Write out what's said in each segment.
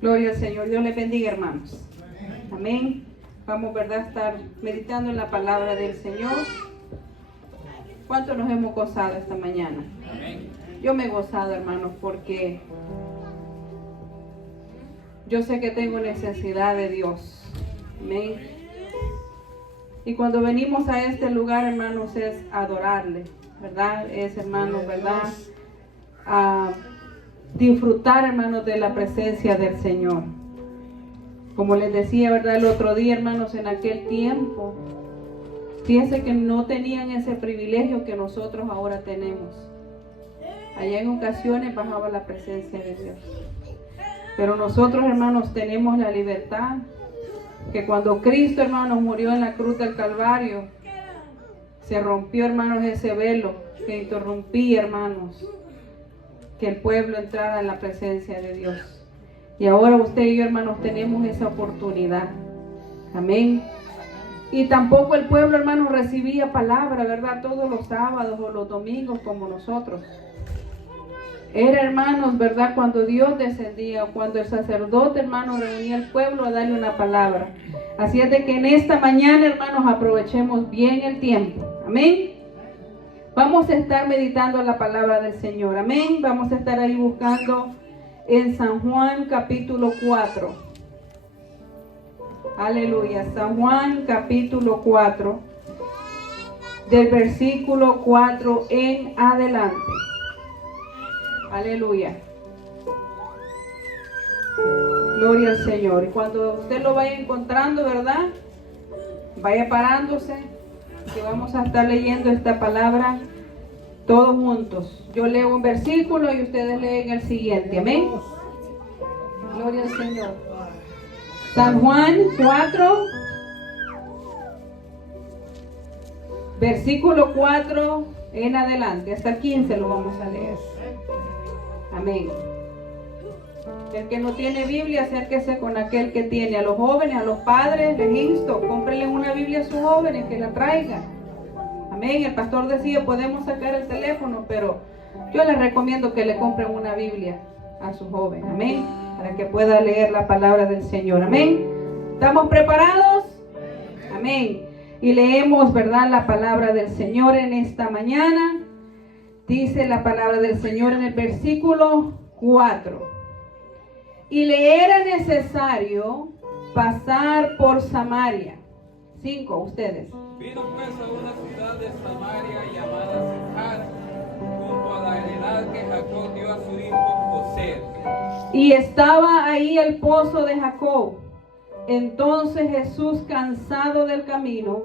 Gloria al Señor. Dios les bendiga, hermanos. Amén. Vamos, ¿verdad?, a estar meditando en la palabra del Señor. ¿Cuánto nos hemos gozado esta mañana? Amén. Yo me he gozado, hermanos, porque yo sé que tengo necesidad de Dios. Amén. Y cuando venimos a este lugar, hermanos, es adorarle, ¿verdad? Es, hermanos, ¿verdad?, a disfrutar, hermanos, de la presencia del Señor. Como les decía, ¿verdad?, el otro día, hermanos, en aquel tiempo, fíjense que no tenían ese privilegio que nosotros ahora tenemos. Allá en ocasiones bajaba la presencia de Dios. Pero nosotros, hermanos, tenemos la libertad que cuando Cristo, hermanos, murió en la cruz del Calvario, se rompió, hermanos, ese velo que interrumpía, hermanos, que el pueblo entrara en la presencia de Dios. Y ahora usted y yo, hermanos, tenemos esa oportunidad. Amén. Y tampoco el pueblo, hermanos, recibía palabra, ¿verdad?, todos los sábados o los domingos como nosotros. Era, hermanos, ¿verdad?, cuando Dios descendía, cuando el sacerdote, hermanos, reunía al pueblo a darle una palabra. Así es de que en esta mañana, hermanos, aprovechemos bien el tiempo. Amén. Vamos a estar meditando la palabra del Señor. Amén. Vamos a estar ahí buscando en San Juan capítulo 4. Aleluya. San Juan capítulo 4, del versículo 4 en adelante. Aleluya. Gloria al Señor. Y cuando usted lo vaya encontrando, ¿verdad?, vaya parándose, que vamos a estar leyendo esta palabra todos juntos. Yo leo un versículo y ustedes leen el siguiente. Amén. Gloria al Señor. San Juan 4, versículo 4 en adelante, hasta el 15 lo vamos a leer. Amén. El que no tiene Biblia, acérquese con aquel que tiene. A los jóvenes, a los padres, les insto, cómprenle una Biblia a sus jóvenes, que la traigan. Amén. El pastor decía, podemos sacar el teléfono, pero yo les recomiendo que le compren una Biblia a su joven. Amén. Para que pueda leer la palabra del Señor. Amén. ¿Estamos preparados? Amén. Y leemos, ¿verdad?, la palabra del Señor en esta mañana. Dice la palabra del Señor en el versículo 4. Y le era necesario pasar por Samaria. 5, ustedes. Vino pues a una ciudad de Samaria llamada Sicar, junto a la heredad que Jacob dio a su hijo José. Y estaba ahí el pozo de Jacob. Entonces Jesús, cansado del camino,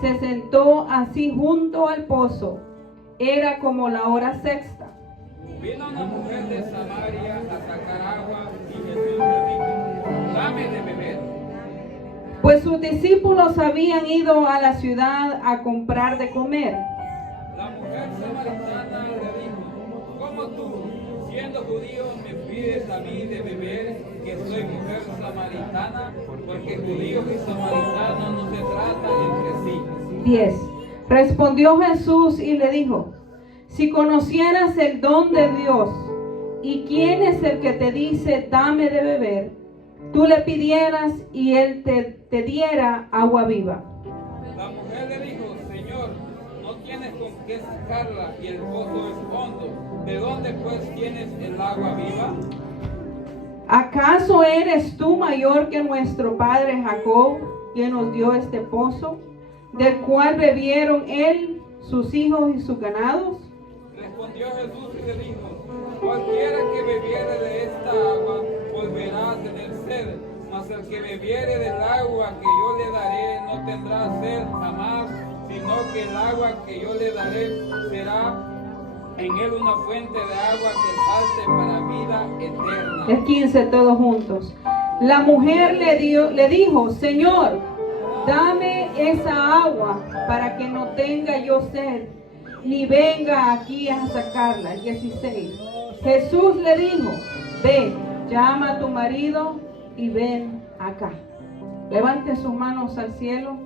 se sentó así junto al pozo. Era como la hora sexta. Vino una mujer de Samaria a sacar agua y Jesús le dijo, dame de beber. Pues sus discípulos habían ido a la ciudad a comprar de comer. La mujer samaritana le dijo, ¿cómo tú, siendo judío, me pides a mí de beber, que soy mujer samaritana? Porque judíos y samaritanos no se tratan entre sí. 10. Respondió Jesús y le dijo, si conocieras el don de Dios y quién es el que te dice, dame de beber, tú le pidieras y él te diera agua viva. La mujer le dijo, Señor, no tienes con qué sacarla y el pozo es hondo. ¿De dónde pues tienes el agua viva? ¿Acaso eres tú mayor que nuestro padre Jacob, quien nos dio este pozo, del cual bebieron él, sus hijos y sus ganados? Respondió Jesús y le dijo, cualquiera que bebiere de esta agua volverá a tener sed, mas el que bebiere del agua que yo le daré no tendrá sed jamás, sino que el agua que yo le daré será en él una fuente de agua que salte para vida eterna. El 15, todos juntos. La mujer le dijo, Señor, dame esa agua para que no tenga yo sed, ni venga aquí a sacarla. El 16. Jesús le dijo, ve, llama a tu marido y ven acá. Levante sus manos al cielo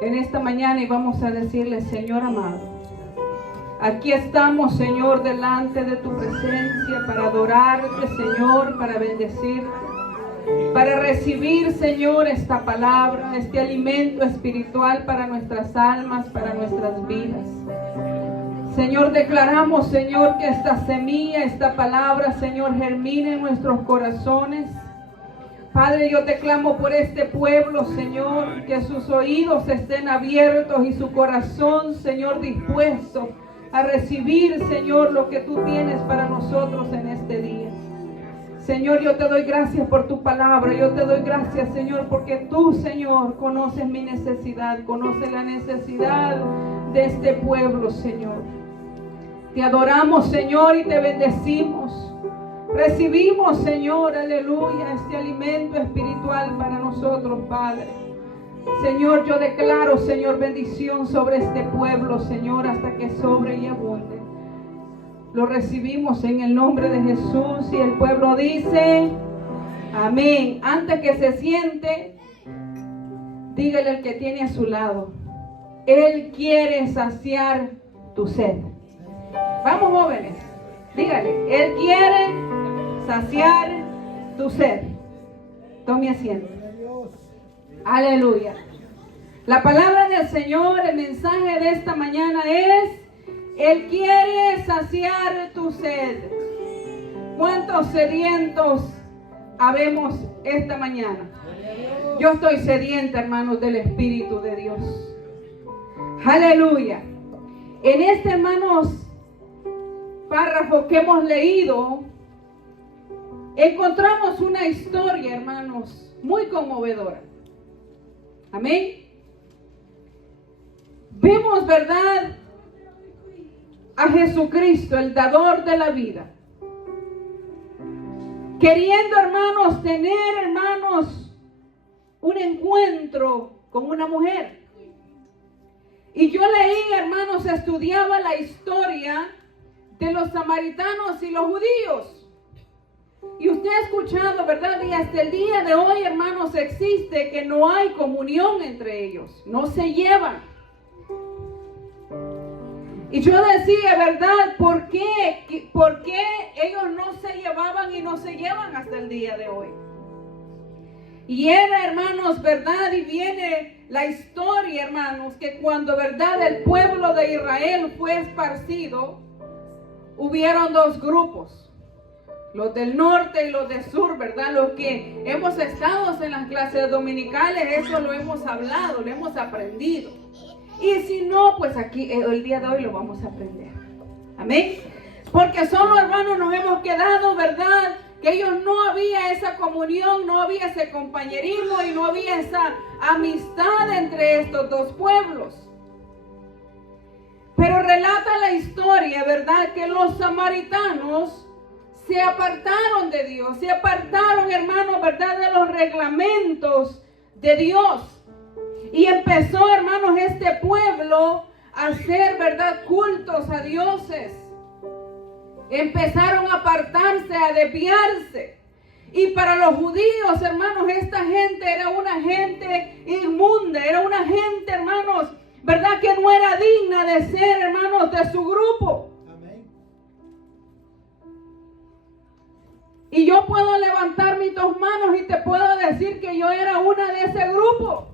en esta mañana y vamos a decirle, Señor amado, aquí estamos, Señor, delante de tu presencia para adorarte, Señor, para bendecirte. para recibir, Señor, esta palabra, este alimento espiritual para nuestras almas, para nuestras vidas. Señor, declaramos, Señor, que esta semilla, esta palabra, Señor, germine en nuestros corazones. Padre, yo te clamo por este pueblo, Señor, que sus oídos estén abiertos y su corazón, Señor, dispuesto a recibir, Señor, lo que tú tienes para nosotros en este día. Señor, yo te doy gracias por tu palabra. Yo te doy gracias, Señor, porque tú, Señor, conoces mi necesidad, conoces la necesidad de este pueblo, Señor. Te adoramos, Señor, y te bendecimos. Recibimos, Señor, aleluya, este alimento espiritual para nosotros, Padre. Señor, yo declaro, Señor, bendición sobre este pueblo, Señor, hasta que sobre y abunde. Lo recibimos en el nombre de Jesús, y el pueblo dice amén. Antes que se siente, dígale al que tiene a su lado: Él quiere saciar tu sed. Vamos, jóvenes, dígale: Él quiere saciar tu sed. Tome asiento. Aleluya. La palabra del Señor, el mensaje de esta mañana es: Él quiere saciar tu sed. ¿Cuántos sedientos habemos esta mañana? Yo estoy sedienta, hermanos, del Espíritu de Dios. Aleluya. En este, hermanos, párrafo que hemos leído, encontramos una historia, hermanos, muy conmovedora. Amén. Vemos, ¿verdad?, a Jesucristo, el dador de la vida, queriendo, hermanos, tener, hermanos, un encuentro con una mujer. Y yo leí, hermanos, estudiaba la historia de los samaritanos y los judíos. Y usted ha escuchado, ¿verdad? Y hasta el día de hoy, hermanos, existe que no hay comunión entre ellos. No se llevan. Y yo decía, ¿verdad? ¿Por qué ellos no se llevaban y no se llevan hasta el día de hoy? Y era, hermanos, ¿verdad? Y viene la historia, hermanos, que cuando, ¿verdad?, el pueblo de Israel fue esparcido, hubieron dos grupos. Los del norte y los del sur, ¿verdad? Los que hemos estado en las clases dominicales, eso lo hemos hablado, lo hemos aprendido. Y si no, pues aquí el día de hoy lo vamos a aprender. Amén. Porque solo, hermanos, nos hemos quedado, ¿verdad?, que ellos no había esa comunión, no había ese compañerismo y no había esa amistad entre estos dos pueblos. Pero relata la historia, ¿verdad?, que los samaritanos se apartaron de Dios, se apartaron, hermanos, ¿verdad?, de los reglamentos de Dios. Y empezó, hermanos, este pueblo a hacer, ¿verdad?, cultos a dioses. Empezaron a apartarse, a desviarse. Y para los judíos, hermanos, esta gente era una gente inmunda, era una gente, hermanos, ¿verdad?, que no era digna de ser, hermanos, de su grupo. Y yo puedo levantar mis dos manos y te puedo decir que yo era una de ese grupo.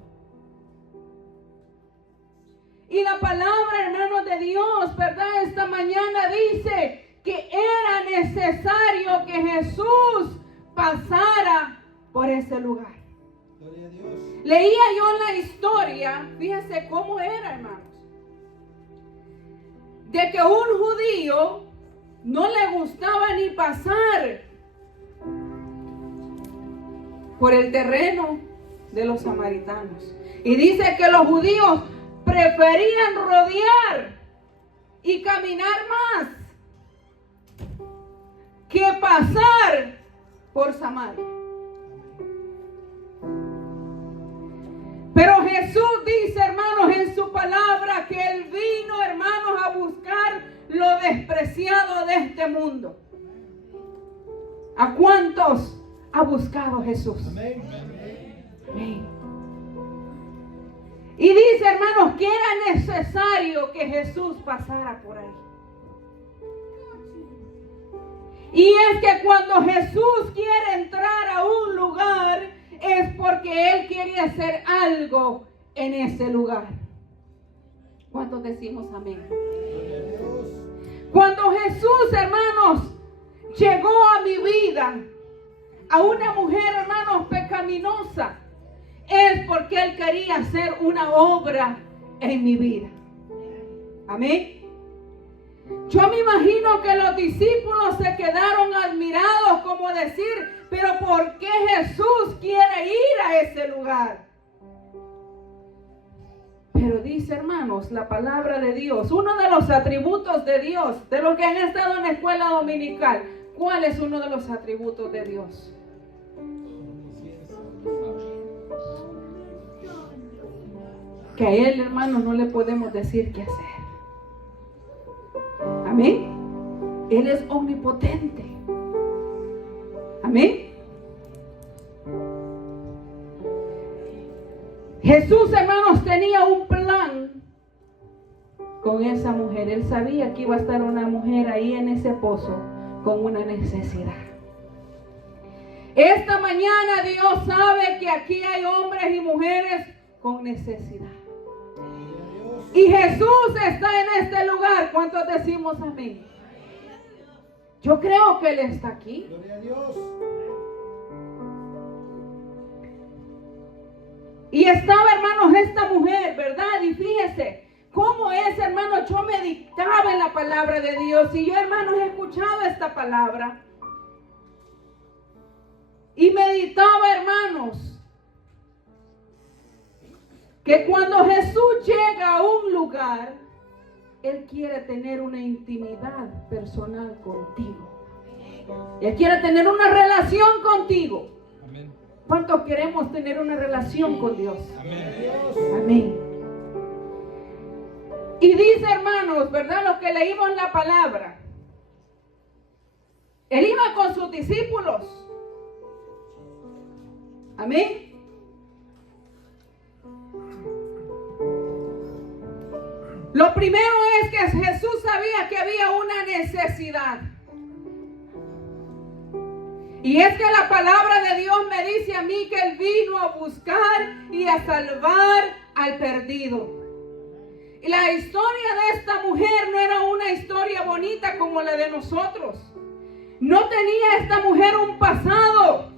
Y la palabra, hermanos de Dios, ¿verdad?, esta mañana dice que era necesario que Jesús pasara por ese lugar. Gloria a Dios. Leía yo la historia, fíjense cómo era, hermanos, de que un judío no le gustaba ni pasar por el terreno de los samaritanos. Y dice que los judíos preferían rodear y caminar más que pasar por Samaria. Pero Jesús dice, hermanos, en su palabra que Él vino, hermanos, a buscar lo despreciado de este mundo. ¿A cuántos ha buscado Jesús? Amén. Amén. Y dice, hermanos, que era necesario que Jesús pasara por ahí. Y es que cuando Jesús quiere entrar a un lugar, es porque Él quiere hacer algo en ese lugar. ¿Cuántos decimos amén? Cuando Jesús, hermanos, llegó a mi vida, a una mujer, hermanos, pecaminosa, es porque Él quería hacer una obra en mi vida. Amén. Yo me imagino que los discípulos se quedaron admirados, como decir, pero ¿por qué Jesús quiere ir a ese lugar? Pero dice, hermanos, la palabra de Dios, uno de los atributos de Dios, de los que han estado en la escuela dominical, ¿cuál es uno de los atributos de Dios? Que a Él, hermanos, no le podemos decir qué hacer. Amén. Él es omnipotente. Amén. Jesús, hermanos, tenía un plan con esa mujer. Él sabía que iba a estar una mujer ahí en ese pozo con una necesidad. Esta mañana Dios sabe que aquí hay hombres y mujeres con necesidad. Y Jesús está en este lugar. ¿Cuántos decimos amén? Yo creo que Él está aquí. Gloria a Dios. Y estaba, hermanos, esta mujer, ¿verdad? Y fíjese cómo es, hermanos. Yo meditaba en la palabra de Dios. Y yo, hermanos, he escuchado esta palabra. Y meditaba, hermanos, que cuando Jesús llega a un lugar, Él quiere tener una intimidad personal contigo. Él quiere tener una relación contigo. Amén. ¿Cuántos queremos tener una relación con Dios? Amén. Amén. Y dice, hermanos, ¿verdad? Lo que leímos en la palabra. Él iba con sus discípulos. Amén. Lo primero es que Jesús sabía que había una necesidad. Y es que la palabra de Dios me dice a mí que Él vino a buscar y a salvar al perdido. Y la historia de esta mujer no era una historia bonita como la de nosotros. No tenía esta mujer un pasado.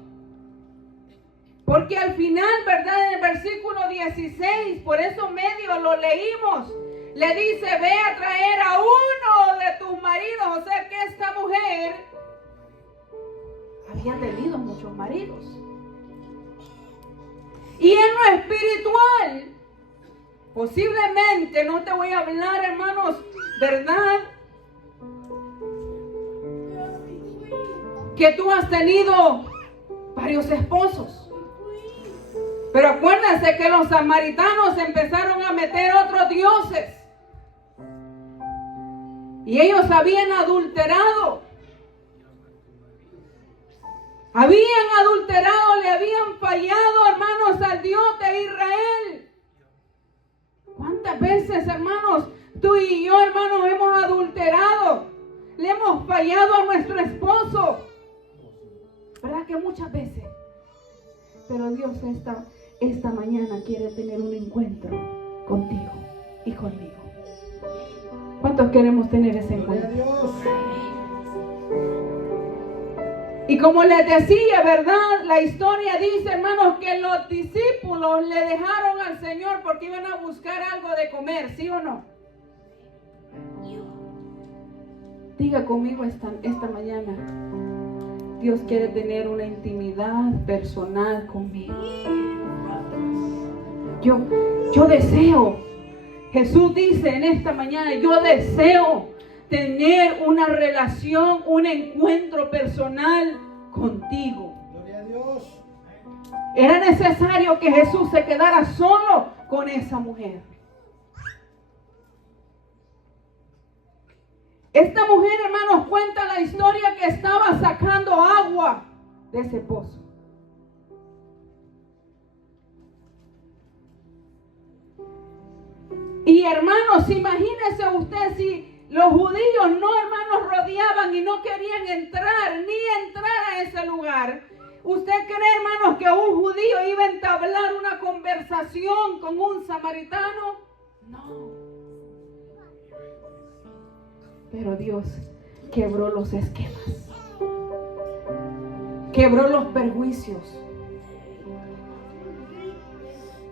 Porque al final, ¿verdad? En el versículo 16, por eso medio lo leímos. Le dice, ve a traer a uno de tus maridos. O sea que esta mujer había tenido muchos maridos. Y en lo espiritual, posiblemente, no te voy a hablar, hermanos, ¿verdad? Que tú has tenido varios esposos. Pero acuérdense que los samaritanos empezaron a meter otros dioses. Y ellos habían adulterado. Habían adulterado, le habían fallado, hermanos, al Dios de Israel. ¿Cuántas veces, hermanos, tú y yo, hermanos, hemos adulterado? Le hemos fallado a nuestro esposo. ¿Verdad que muchas veces? Pero Dios esta mañana quiere tener un encuentro contigo y conmigo. ¿Cuántos queremos tener ese encuentro? Y como les decía, ¿verdad? La historia dice, hermanos, que los discípulos le dejaron al Señor porque iban a buscar algo de comer, ¿sí o no? Diga conmigo esta mañana, Dios quiere tener una intimidad personal conmigo. Yo deseo, Jesús dice en esta mañana, yo deseo tener una relación, un encuentro personal contigo. Gloria a Dios. Era necesario que Jesús se quedara solo con esa mujer. Esta mujer, hermanos, cuenta la historia que estaba sacando agua de ese pozo. Y hermanos, imagínese usted si Los judíos no, hermanos, rodeaban y no querían entrar, ni entrar a ese lugar. ¿Usted cree, hermanos, que un judío iba a entablar una conversación con un samaritano? No. Pero Dios quebró los esquemas. Quebró los perjuicios.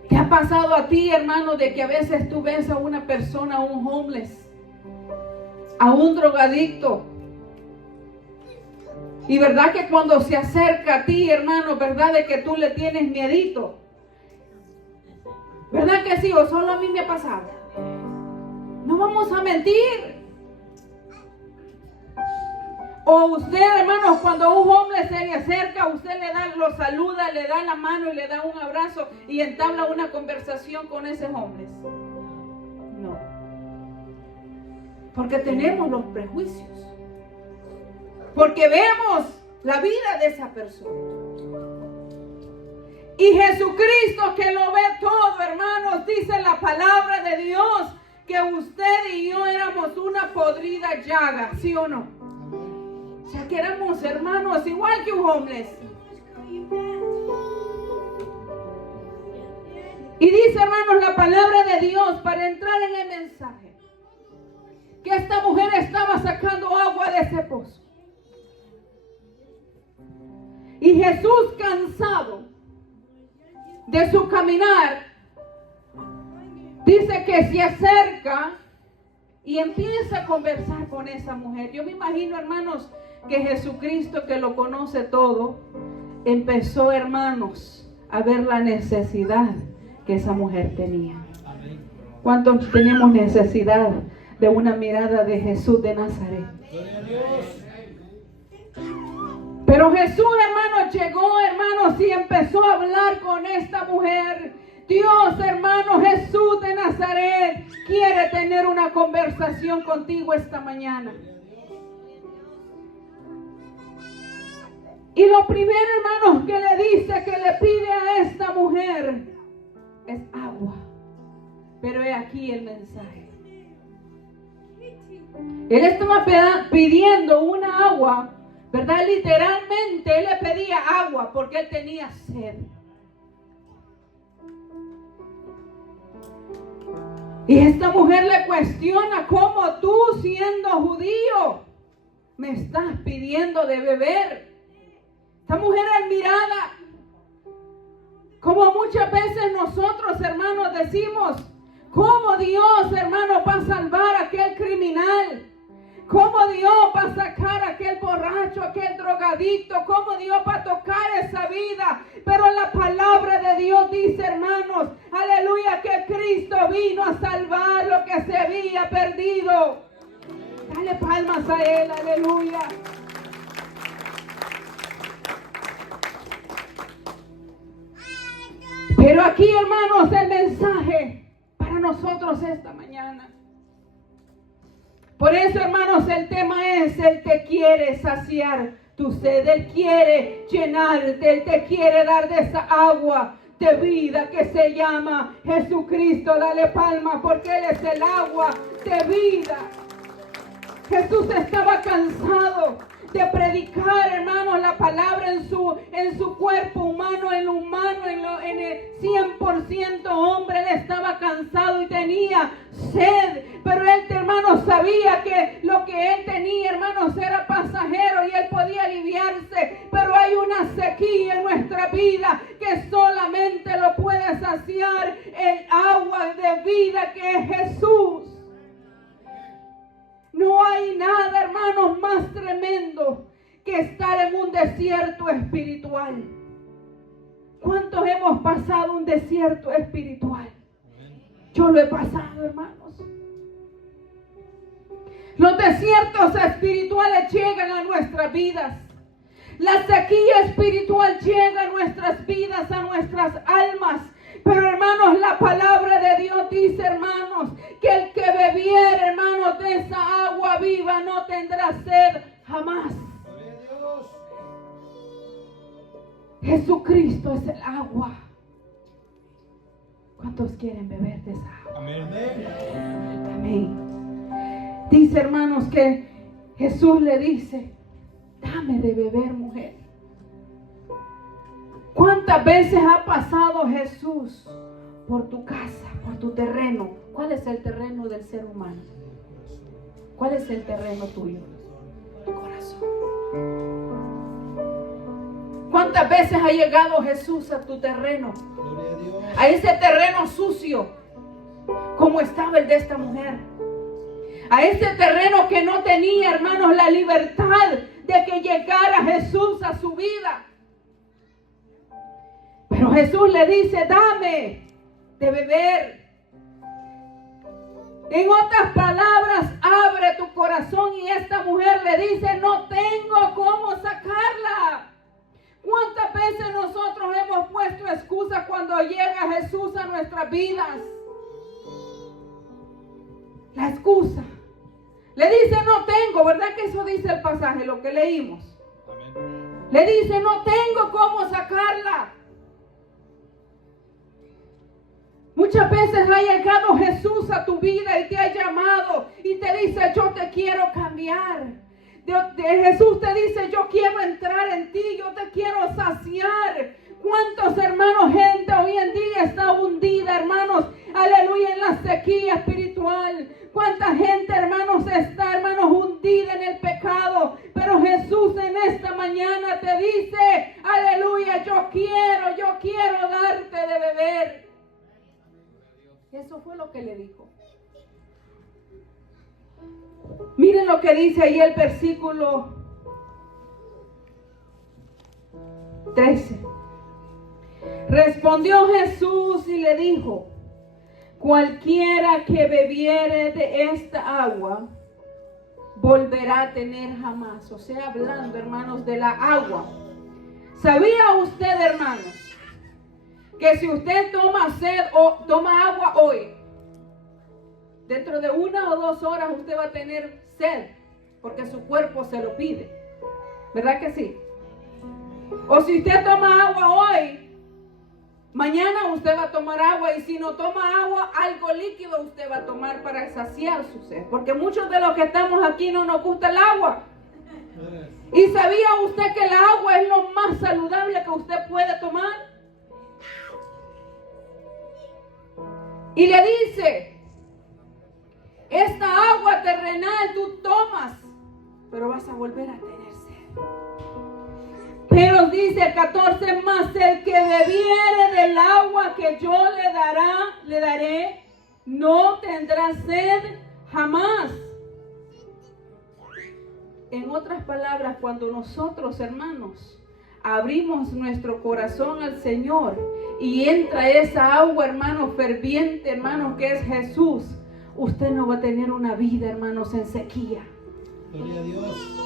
¿Te ha pasado a ti, hermano, de que a veces tú ves a una persona, a un homeless, a un drogadicto? Y verdad que cuando se acerca a ti, hermano, verdad de que tú le tienes miedito. ¿Verdad que sí? O solo a mí me ha pasado. No vamos a mentir. O usted, hermanos, cuando un homeless se le acerca, usted lo saluda, le da la mano y le da un abrazo y entabla una conversación con ese homeless. No. Porque tenemos los prejuicios. Porque vemos la vida de esa persona. Y Jesucristo, que lo ve todo, hermanos, dice la palabra de Dios que usted y yo éramos una podrida llaga, ¿sí o no? O sea, que éramos hermanos igual que un homeless. Y dice, hermanos, la palabra de Dios para entrar en el mensaje, que esta mujer estaba sacando agua de ese pozo. Y Jesús, cansado de su caminar, dice que se acerca y empieza a conversar con esa mujer. Yo me imagino, hermanos, que Jesucristo, que lo conoce todo, empezó, hermanos, a ver la necesidad que esa mujer tenía. ¿Cuántos tenemos necesidad de una mirada de Jesús de Nazaret? Pero Jesús, hermanos, llegó, hermanos, y empezó a hablar con esta mujer. Dios, hermano, Jesús de Nazaret quiere tener una conversación contigo esta mañana. Y lo primero, hermanos, que le dice, que le pide a esta mujer es agua. Pero he aquí el mensaje. Él estaba pidiendo una agua, ¿verdad? Literalmente él le pedía agua porque él tenía sed. Y esta mujer le cuestiona: ¿cómo tú, siendo judío, me estás pidiendo de beber? Esta mujer admirada, como muchas veces nosotros, hermanos, decimos: ¿cómo Dios, hermano, va a salvar a aquel criminal? ¿Cómo Dios va a sacar a aquel borracho, aquel drogadicto? ¿Cómo Dios va a tocar esa vida? Pero la palabra de Dios dice, hermanos, aleluya, que Cristo vino a salvar lo que se había perdido. Dale palmas a Él, aleluya. Pero aquí, hermanos, el mensaje para nosotros esta mañana. Por eso, hermanos, el tema es: Él te quiere saciar tu sed, Él quiere llenarte, Él te quiere dar de esa agua de vida que se llama Jesucristo. Dale palmas, porque Él es el agua de vida. Jesús estaba cansado de predicar, hermanos, la palabra en su cuerpo humano, en el 100% hombre. Él estaba cansado y tenía sed, pero él, hermanos, sabía que lo que él tenía, hermanos, era pasajero y él podía aliviarse. Pero hay una sequía en nuestra vida que solamente lo puede saciar el agua de vida que es Jesús. No hay nada, hermanos, más tremendo que estar en un desierto espiritual. ¿Cuántos hemos pasado un desierto espiritual? Yo lo he pasado, hermanos. Los desiertos espirituales llegan a nuestras vidas. La sequía espiritual llega a nuestras vidas, a nuestras almas. Pero, hermanos, la palabra de Dios dice, hermanos, que el que bebiere, hermanos, de esa agua viva no tendrá sed jamás. Jesucristo es el agua. ¿Cuántos quieren beber de esa agua? Amén. Amén. Dice dice, hermanos, que Jesús le dice, dame de beber, mujer. ¿Cuántas veces ha pasado Jesús por tu casa, por tu terreno? ¿Cuál es el terreno del ser humano? ¿Cuál es el terreno tuyo? Tu corazón. ¿Cuántas veces ha llegado Jesús a tu terreno? A ese terreno sucio, como estaba el de esta mujer. A ese terreno que no tenía, hermanos, la libertad de que llegara Jesús a su vida. Pero Jesús le dice, dame de beber. En otras palabras, abre tu corazón, y esta mujer le dice, no tengo cómo sacarla. ¿Cuántas veces nosotros hemos puesto excusas cuando llega Jesús a nuestras vidas? La excusa. Le dice, no tengo, ¿verdad que eso dice el pasaje, lo que leímos? Amén. Le dice, no tengo cómo sacarla. Muchas veces ha llegado Jesús a tu vida y te ha llamado y te dice, yo te quiero cambiar. Jesús te dice, yo quiero entrar en ti, yo te quiero saciar. ¿Cuántos, hermanos, gente hoy en día está hundida, hermanos? Aleluya, en la sequía espiritual. ¿Cuánta gente, hermanos, está, hermanos, hundida en el pecado? Pero Jesús en esta mañana te dice, aleluya, yo quiero darte de beber. Eso fue lo que le dijo. Miren lo que dice ahí el versículo 13. Respondió Jesús y le dijo, cualquiera que bebiere de esta agua volverá a tener jamás. O sea, hablando, hermanos, de la agua. ¿Sabía usted, hermanos, que si usted toma sed o toma agua hoy, dentro de 1 o 2 horas usted va a tener sed, porque su cuerpo se lo pide? ¿Verdad que sí? O si usted toma agua hoy, mañana usted va a tomar agua, y si no toma agua, algo líquido usted va a tomar para saciar su sed, porque muchos de los que estamos aquí no nos gusta el agua. ¿Y sabía usted que el agua es lo más saludable que usted puede tomar? Y le dice, esta agua terrenal tú tomas, pero vas a volver a tener sed. Pero dice el 14, más el que bebiere del agua que yo le daré, no tendrá sed jamás. En otras palabras, cuando nosotros, hermanos, abrimos nuestro corazón al Señor y entra esa agua, hermano, ferviente, hermano, que es Jesús, usted no va a tener una vida, hermanos, en sequía. Gloria a Dios.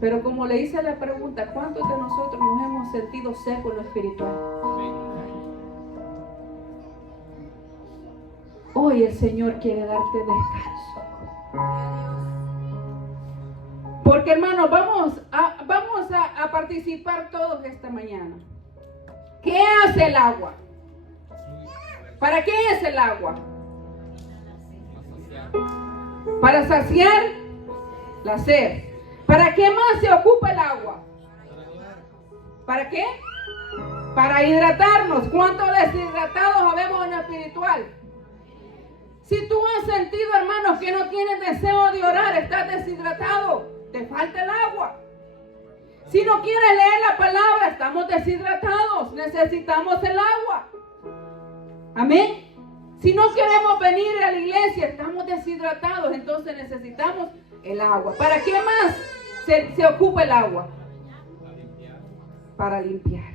Pero como le hice la pregunta, ¿cuántos de nosotros nos hemos sentido secos en lo espiritual? Hoy el Señor quiere darte descanso. Porque, hermanos, vamos a participar todos esta mañana. ¿Qué hace el agua? ¿Para qué es el agua? Para saciar la sed. ¿Para qué más se ocupa el agua? ¿Para qué? Para hidratarnos. ¿Cuántos deshidratados habemos en lo espiritual? Si tú has sentido, hermanos, que no tienes deseo de orar, estás deshidratado, te falta el agua. Si no quieres leer la palabra, estamos deshidratados, necesitamos el agua. Amén. Si no queremos venir a la iglesia, estamos deshidratados, entonces necesitamos el agua. ¿Para qué más se ocupa el agua? Para limpiar.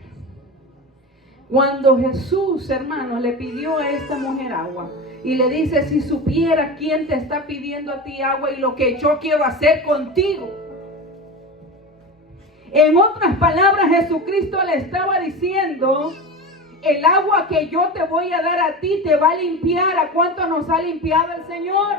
Cuando Jesús, hermano, le pidió a esta mujer agua y le dice, si supieras quién te está pidiendo a ti agua y lo que yo quiero hacer contigo. En otras palabras, Jesucristo le estaba diciendo, el agua que yo te voy a dar a ti te va a limpiar. ¿A cuánto nos ha limpiado el Señor?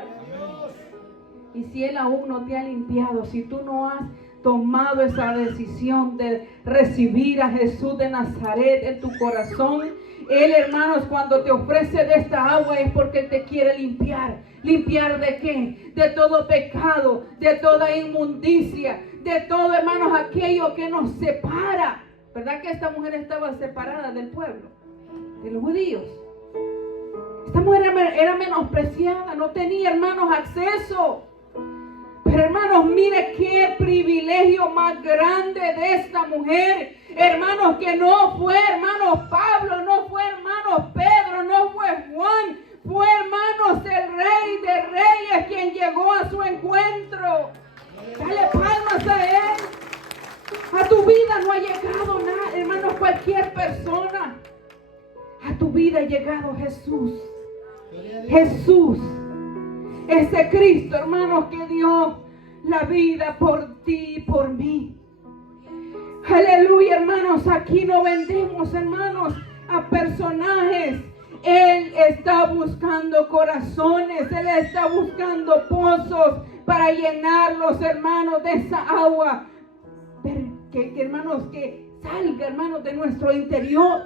Y si Él aún no te ha limpiado, si tú no has tomado esa decisión de recibir a Jesús de Nazaret en tu corazón Él, hermanos, cuando te ofrece de esta agua es porque Él te quiere limpiar. ¿Limpiar de qué? De todo pecado, de toda inmundicia, de todo, hermanos, aquello que nos separa. ¿Verdad que esta mujer estaba separada del pueblo, de los judíos? Esta mujer era menospreciada, no tenía, hermanos, acceso. Pero, hermanos, mire qué privilegio más grande de esta mujer. Hermanos, que no fue, hermanos, Pablo, no fue, hermanos, Pedro, no fue Juan. Fue, hermanos, el Rey de Reyes quien llegó a su encuentro. Dale palmas a Él. A tu vida no ha llegado nada, hermanos, cualquier persona. A tu vida ha llegado Jesús. Jesús. Ese Cristo, hermanos, que dio la vida por ti y por mí. Aleluya, hermanos. Aquí no vendemos, hermanos, a personajes. Él está buscando corazones. Él está buscando pozos para llenarlos, hermanos, de esa agua. Pero que hermanos, que salga, hermanos, de nuestro interior.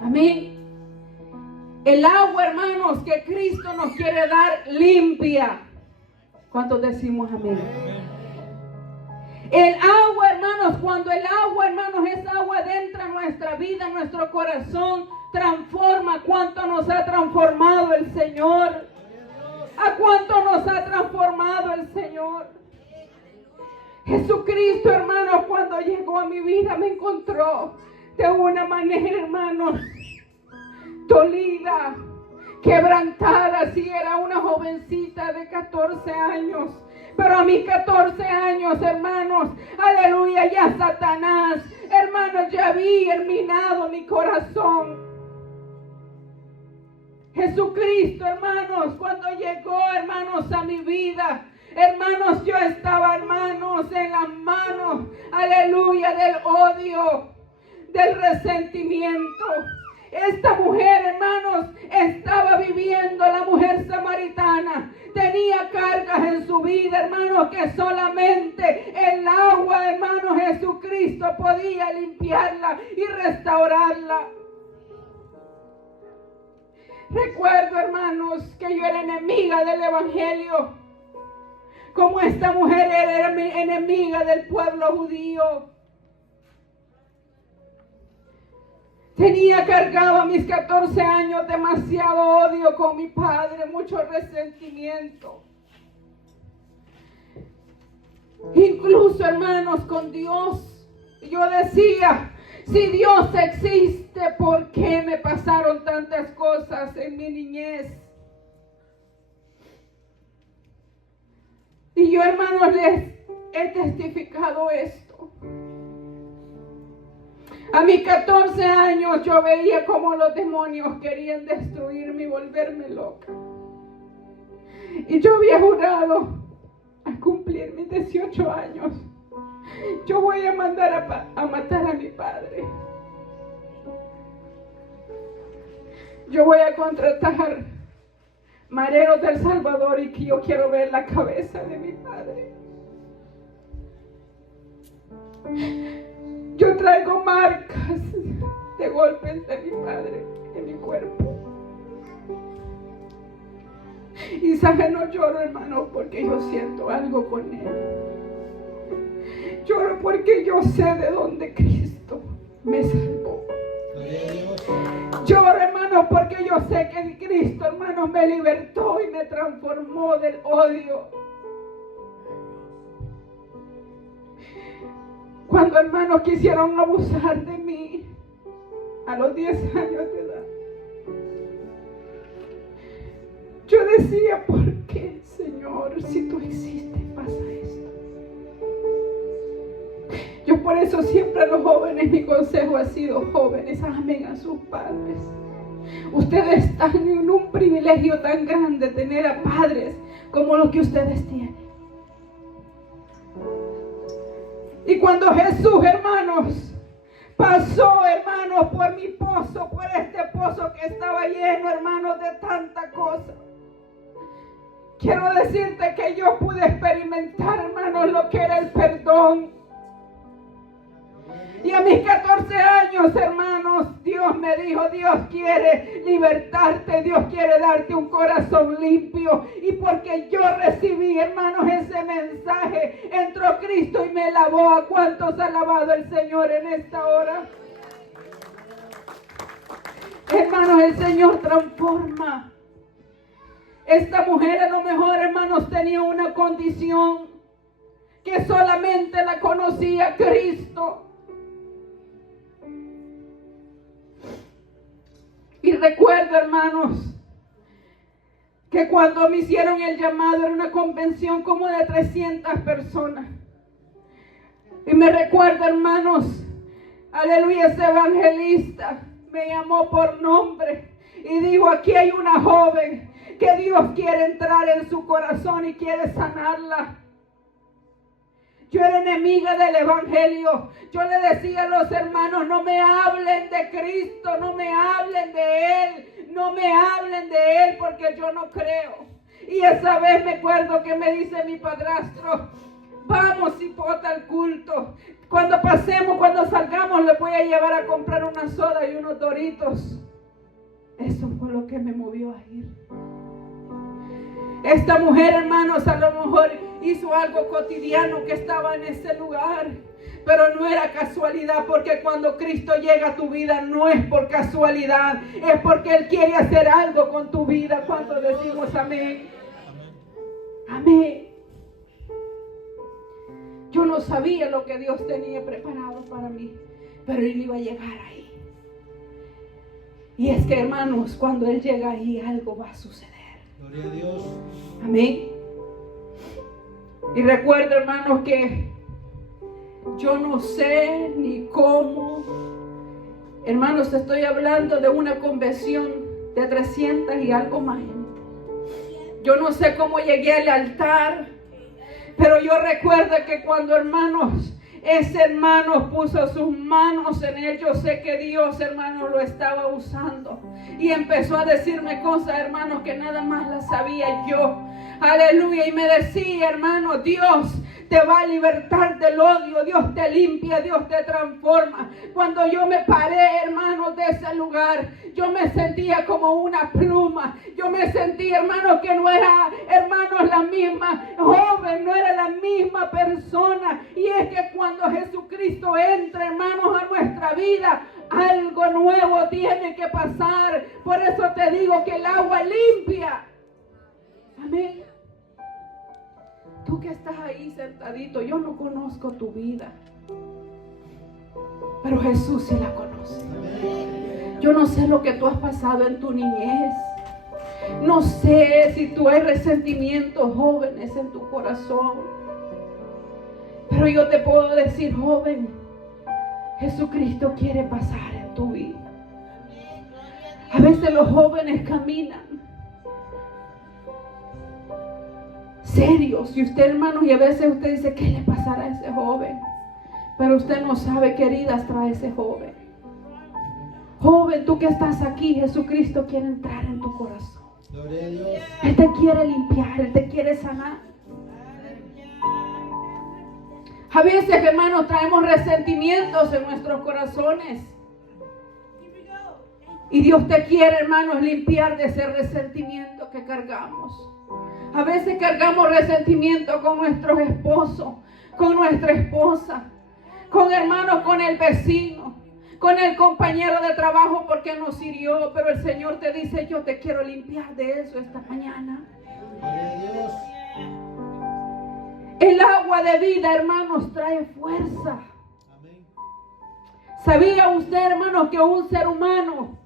Amén. El agua, hermanos, que Cristo nos quiere dar limpia. ¿Cuántos decimos amén? El agua, hermanos, cuando el agua, hermanos, esa agua entra en nuestra vida, en nuestro corazón, transforma. ¿Cuánto nos ha transformado el Señor? ¿A cuánto nos ha transformado el Señor? Jesucristo, hermanos, cuando llegó a mi vida me encontró de una manera, hermanos, dolida, quebrantada. Si era una jovencita de 14 años, pero a mis 14 años, hermanos, aleluya, ya Satanás, hermanos, ya había minado mi corazón. Jesucristo, hermanos, cuando llegó, hermanos, a mi vida, hermanos, yo estaba, hermanos, en las manos, aleluya, del odio, del resentimiento. Esta mujer, hermanos, estaba viviendo, la mujer samaritana. Tenía cargas en su vida, hermanos, que solamente el agua, hermanos, Jesucristo podía limpiarla y restaurarla. Recuerdo, hermanos, que yo era enemiga del evangelio, como esta mujer era enemiga del pueblo judío. Cargaba a mis 14 años demasiado odio con mi padre, mucho resentimiento. Incluso, hermanos, con Dios. Yo decía, si Dios existe, ¿por qué me pasaron tantas cosas en mi niñez? Y yo, hermanos, les he testificado esto. A mis 14 años yo veía cómo los demonios querían destruirme y volverme loca. Y yo había jurado a cumplir mis 18 años. Yo voy a mandar a matar a mi padre. Yo voy a contratar mareros del Salvador y que yo quiero ver la cabeza de mi padre. Yo traigo marcas de golpes de mi padre en mi cuerpo. Y saben, no lloro, hermano, porque yo siento algo con él. Lloro porque yo sé de dónde Cristo me salvó. Lloro, hermano, porque yo sé que Cristo, hermano, me libertó y me transformó del odio. Cuando, hermanos, quisieron abusar de mí a los 10 años de edad, yo decía, ¿por qué, Señor, si tú existes, pasa esto? Yo por eso siempre a los jóvenes, mi consejo ha sido, jóvenes, amen a sus padres. Ustedes están en un privilegio tan grande, tener a padres como los que ustedes tienen. Y cuando Jesús, hermanos, pasó, hermanos, por mi pozo, por este pozo que estaba lleno, hermanos, de tanta cosa, quiero decirte que yo pude experimentar, hermanos, lo que era el perdón. Y a mis 14 años, hermanos, Dios me dijo, Dios quiere libertarte, Dios quiere darte un corazón limpio. Y porque yo recibí, hermanos, ese mensaje, entró Cristo y me lavó. ¿A cuántos ha lavado el Señor en esta hora? Hermanos, el Señor transforma. Esta mujer a lo mejor, hermanos, tenía una condición que solamente la conocía Cristo. Y recuerdo, hermanos, que cuando me hicieron el llamado era una convención como de 300 personas. Y me recuerdo, hermanos, aleluya, ese evangelista me llamó por nombre y dijo, aquí hay una joven que Dios quiere entrar en su corazón y quiere sanarla. Yo era enemiga del evangelio. Yo le decía a los hermanos, no me hablen de Cristo, no me hablen de Él, no me hablen de Él porque yo no creo. Y esa vez me acuerdo que me dice mi padrastro, vamos hipota al culto. Cuando pasemos, cuando salgamos, le voy a llevar a comprar una soda y unos Doritos. Eso fue lo que me movió a ir. Esta mujer, hermanos, a lo mejor hizo algo cotidiano que estaba en ese lugar, pero no era casualidad, porque cuando Cristo llega a tu vida no es por casualidad, es porque Él quiere hacer algo con tu vida. ¿Cuántos decimos amén? Amén. Yo no sabía lo que Dios tenía preparado para mí, pero Él iba a llegar ahí. Y es que, hermanos, cuando Él llega ahí, algo va a suceder. Gloria a Dios. Amén. Y recuerdo, hermanos, que yo no sé ni cómo. Hermanos, estoy hablando de una convención de 300 y algo más gente. Yo no sé cómo llegué al altar, pero yo recuerdo que cuando, hermanos, ese hermano puso sus manos en él, yo sé que Dios, hermano, lo estaba usando. Y empezó a decirme cosas, hermanos, que nada más las sabía yo. Aleluya. Y me decía, hermano, Dios te va a libertar del odio, Dios te limpia, Dios te transforma. Cuando yo me paré, hermanos, de ese lugar, yo me sentía como una pluma. Yo me sentía, hermanos, que no era, hermanos, la misma joven, no era la misma persona. Y es que cuando Jesucristo entra, hermanos, a nuestra vida, algo nuevo tiene que pasar. Por eso te digo que el agua limpia. Amén. Tú que estás ahí sentadito, yo no conozco tu vida, pero Jesús sí la conoce. Yo no sé lo que tú has pasado en tu niñez. No sé si tú hay resentimientos jóvenes en tu corazón. Pero yo te puedo decir, joven, Jesucristo quiere pasar en tu vida. A veces los jóvenes caminan serios, y usted, hermanos, y a veces usted dice, ¿qué le pasará a ese joven? Pero usted no sabe qué heridas trae ese joven. Joven, tú que estás aquí, Jesucristo quiere entrar en tu corazón. Gloria a Dios. Él te quiere limpiar, Él te quiere sanar. A veces, hermanos, traemos resentimientos en nuestros corazones. Y Dios te quiere, hermanos, limpiar de ese resentimiento que cargamos. A veces cargamos resentimiento con nuestros esposos, con nuestra esposa, con hermanos, con el vecino, con el compañero de trabajo porque nos hirió. Pero el Señor te dice, yo te quiero limpiar de eso esta mañana. Gloria a Dios. El agua de vida, hermanos, trae fuerza. Amén. ¿Sabía usted, hermanos, que un ser humano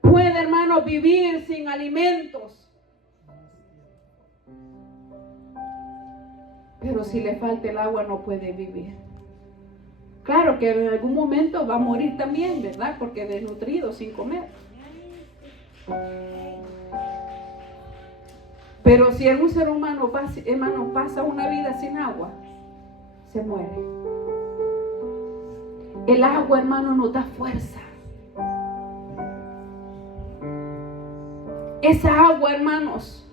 puede, hermanos, vivir sin alimentos? Pero si le falta el agua no puede vivir. Claro que en algún momento va a morir también, ¿verdad? Porque desnutrido, sin comer. Pero si un ser humano, hermano, pasa una vida sin agua, se muere. El agua, hermano, nos da fuerza. Esa agua, hermanos,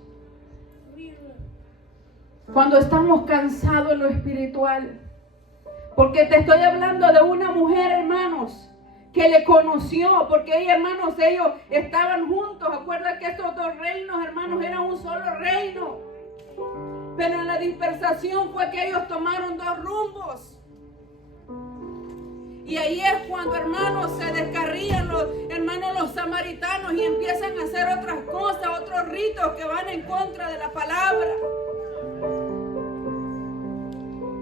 cuando estamos cansados en lo espiritual, Porque te estoy hablando de una mujer, hermanos, que le conoció, porque ella, hermanos, ellos estaban juntos. Acuerda que estos dos reinos, hermanos, eran un solo reino. Pero en la dispersación fue que ellos tomaron dos rumbos. Y ahí es cuando, hermanos, se descarrían los samaritanos y empiezan a hacer otras cosas, otros ritos que van en contra de la palabra.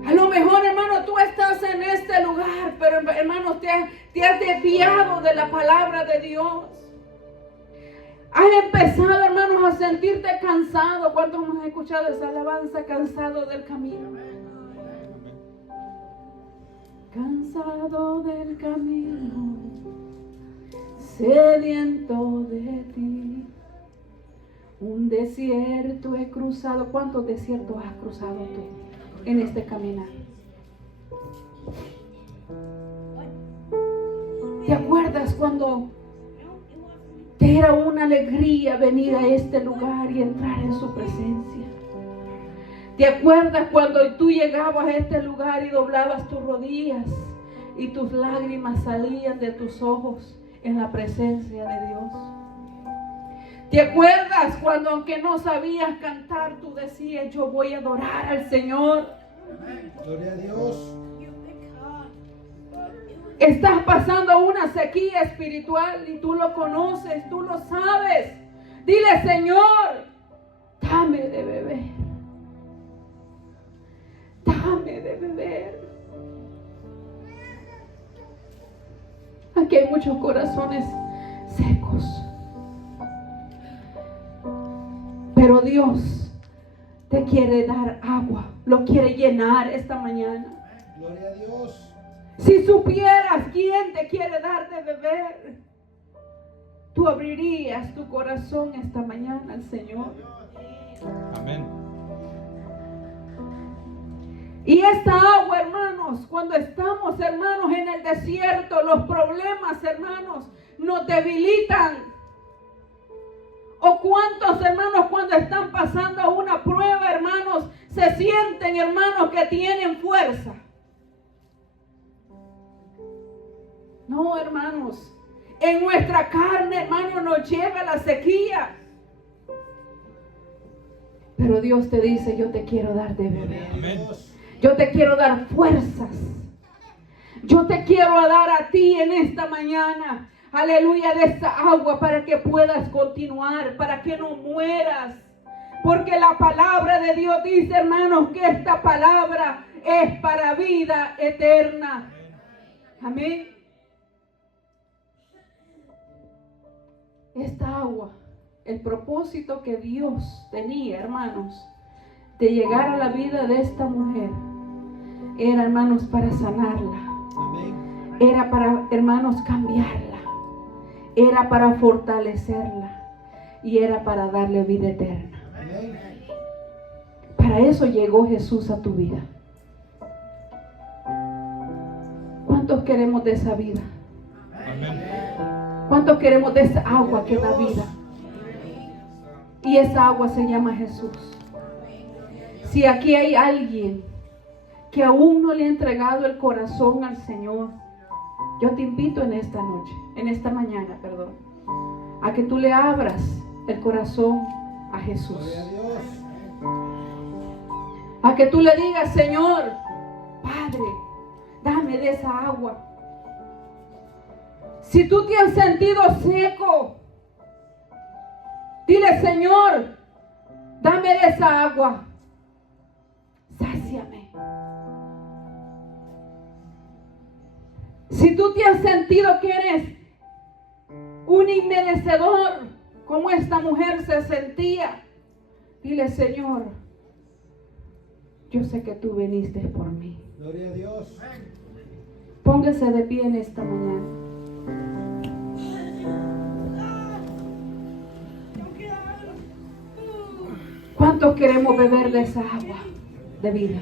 A lo mejor, hermano, tú estás en este lugar, pero, hermanos, te has desviado de la palabra de Dios. Has empezado, hermanos, a sentirte cansado. ¿Cuántos hemos escuchado esa alabanza? Cansado del camino. Cansado del camino, sediento de ti. Un desierto he cruzado. ¿Cuántos desiertos has cruzado tú en este caminar? ¿Te acuerdas cuando te era una alegría venir a este lugar y entrar en su presencia? ¿Te acuerdas cuando tú llegabas a este lugar y doblabas tus rodillas y tus lágrimas salían de tus ojos en la presencia de Dios? ¿Te acuerdas cuando, aunque no sabías cantar, tú decías: yo voy a adorar al Señor? Gloria a Dios. Estás pasando una sequía espiritual y tú lo conoces, tú lo sabes. Dile: Señor, dame de beber. Dame de beber. Aquí hay muchos corazones secos. Pero Dios te quiere dar agua. Lo quiere llenar esta mañana. Gloria a Dios. Si supieras quién te quiere dar de beber, tú abrirías tu corazón esta mañana al Señor. Amén. Y esta agua, hermanos, cuando estamos, hermanos, en el desierto, los problemas, hermanos, nos debilitan. O cuántos, hermanos, cuando están pasando una prueba, hermanos, se sienten, hermanos, que tienen fuerza. No, hermanos, en nuestra carne, hermanos, nos llega la sequía. Pero Dios te dice: yo te quiero dar de beber. Amén. Yo te quiero dar fuerzas. Yo te quiero dar a ti en esta mañana, aleluya, de esta agua para que puedas continuar, para que no mueras. Porque la palabra de Dios dice, hermanos, que esta palabra es para vida eterna. Amén. Esta agua, el propósito que Dios tenía, hermanos, de llegar a la vida de esta mujer, era, hermanos, para sanarla. Amén. Era para, hermanos, cambiarla. Era para fortalecerla. Y era para darle vida eterna. Amén. Para eso llegó Jesús a tu vida. ¿Cuántos queremos de esa vida? Amén. ¿Cuántos queremos de esa agua que da vida? Y esa agua se llama Jesús. Si aquí hay alguien que aún no le ha entregado el corazón al Señor, yo te invito en esta noche, en esta mañana, perdón, a que tú le abras el corazón a Jesús. Gloria a Dios. A que tú le digas: Señor, Padre, dame de esa agua. Si tú te has sentido seco, dile: Señor, dame de esa agua. Sáciame. Si tú te has sentido que eres un inmerecedor, como esta mujer se sentía, dile: Señor, yo sé que tú viniste por mí. Gloria a Dios. Póngase de pie en esta mañana. ¿Cuántos queremos beber de esa agua de vida?